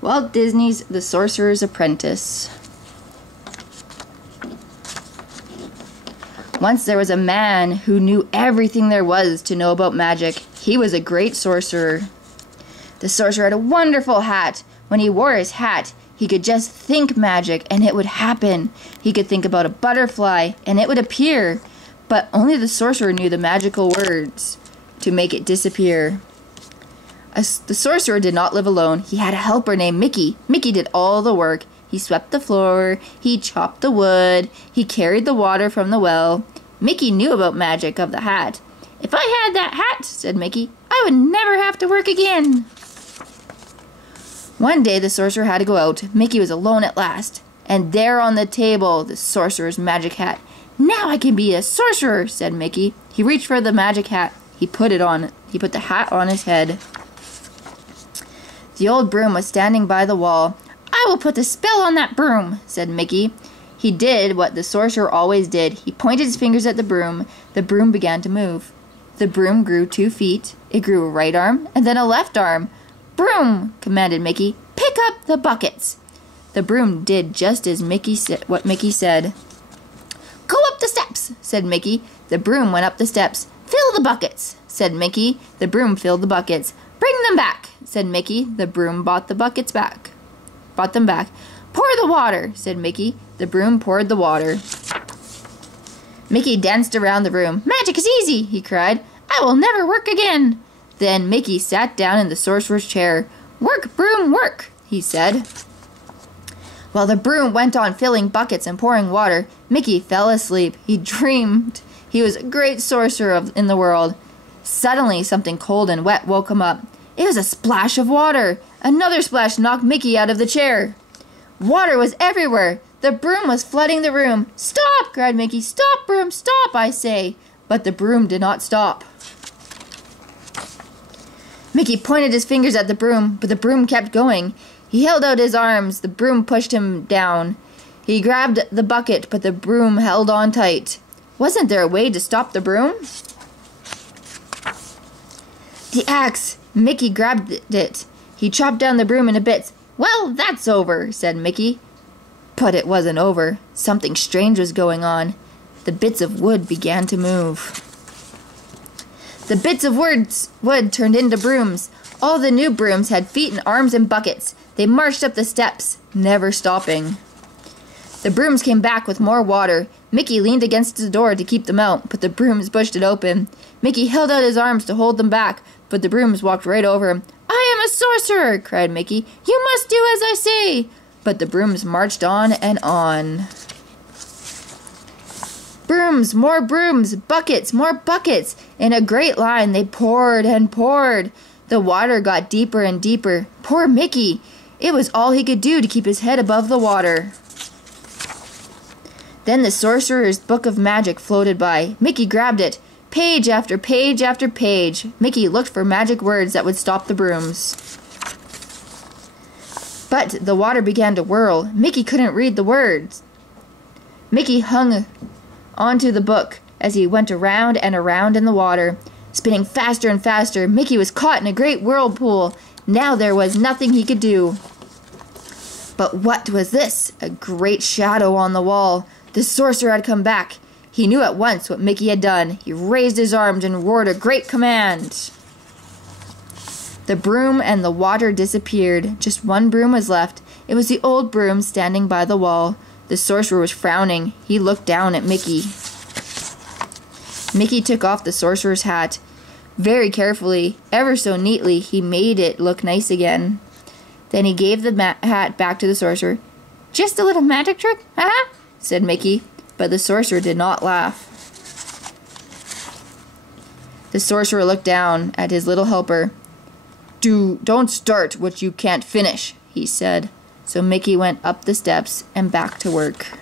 Walt Disney's The Sorcerer's Apprentice. Once there was a man who knew everything there was to know about magic. He was a great sorcerer. The sorcerer had a wonderful hat. When he wore his hat, he could just think magic and it would happen. He could think about a butterfly and it would appear. But only the sorcerer knew the magical words to make it disappear. The sorcerer did not live alone. He had a helper named Mickey. Mickey did all the work. He swept the floor. He chopped the wood. He carried the water from the well. Mickey knew about magic of the hat. "If I had that hat," said Mickey, "I would never have to work again." One day the sorcerer had to go out. Mickey was alone at last. And there on the table, the sorcerer's magic hat. "Now I can be a sorcerer," said Mickey. He reached for the magic hat. He put the hat on his head. The old broom was standing by the wall. "I will put the spell on that broom," said Mickey. He did what the sorcerer always did. He pointed his fingers at the broom. The broom began to move. The broom grew 2 feet. It grew a right arm and then a left arm. "Broom," commanded Mickey, "pick up the buckets." The broom did just as Mickey said. "Go up the steps," said Mickey. The broom went up the steps. "Fill the buckets," said Mickey. The broom filled the buckets. "Bring them back," said Mickey. The broom brought them back. "Pour the water," said Mickey. The broom poured the water. Mickey danced around the room. "Magic is easy," he cried. "I will never work again." Then Mickey sat down in the sorcerer's chair. "Work, broom, work," he said. While the broom went on filling buckets and pouring water, Mickey fell asleep. He dreamed he was a great sorcerer in the world. Suddenly, something cold and wet woke him up. It was a splash of water. Another splash knocked Mickey out of the chair. Water was everywhere. The broom was flooding the room. "Stop!" cried Mickey. "Stop, broom! Stop, I say!" But the broom did not stop. Mickey pointed his fingers at the broom, but the broom kept going. He held out his arms. The broom pushed him down. He grabbed the bucket, but the broom held on tight. Wasn't there a way to stop the broom? The axe! Mickey grabbed it. He chopped down the broom into bits. "Well, that's over," said Mickey. But it wasn't over. Something strange was going on. The bits of wood began to move. The bits of wood turned into brooms. All the new brooms had feet and arms and buckets. They marched up the steps, never stopping. The brooms came back with more water. Mickey leaned against the door to keep them out, but the brooms pushed it open. Mickey held out his arms to hold them back, but the brooms walked right over him. "I am a sorcerer," cried Mickey. "You must do as I say." But the brooms marched on and on. Brooms, more brooms, buckets, more buckets. In a great line, they poured and poured. The water got deeper and deeper. Poor Mickey! It was all he could do to keep his head above the water. Then the sorcerer's book of magic floated by. Mickey grabbed it. Page after page after page. Mickey looked for magic words that would stop the brooms. But the water began to whirl. Mickey couldn't read the words. Mickey hung onto the book as he went around and around in the water. Spinning faster and faster, Mickey was caught in a great whirlpool. Now there was nothing he could do. But what was this? A great shadow on the wall. The sorcerer had come back. He knew at once what Mickey had done. He raised his arms and roared a great command. The broom and the water disappeared. Just one broom was left. It was the old broom standing by the wall. The sorcerer was frowning. He looked down at Mickey. Mickey took off the sorcerer's hat. Very carefully, ever so neatly, he made it look nice again. Then he gave the hat back to the sorcerer. "Just a little magic trick, huh?" said Mickey. But the sorcerer did not laugh. The sorcerer looked down at his little helper. Don't start what you can't finish," he said. So Mickey went up the steps and back to work.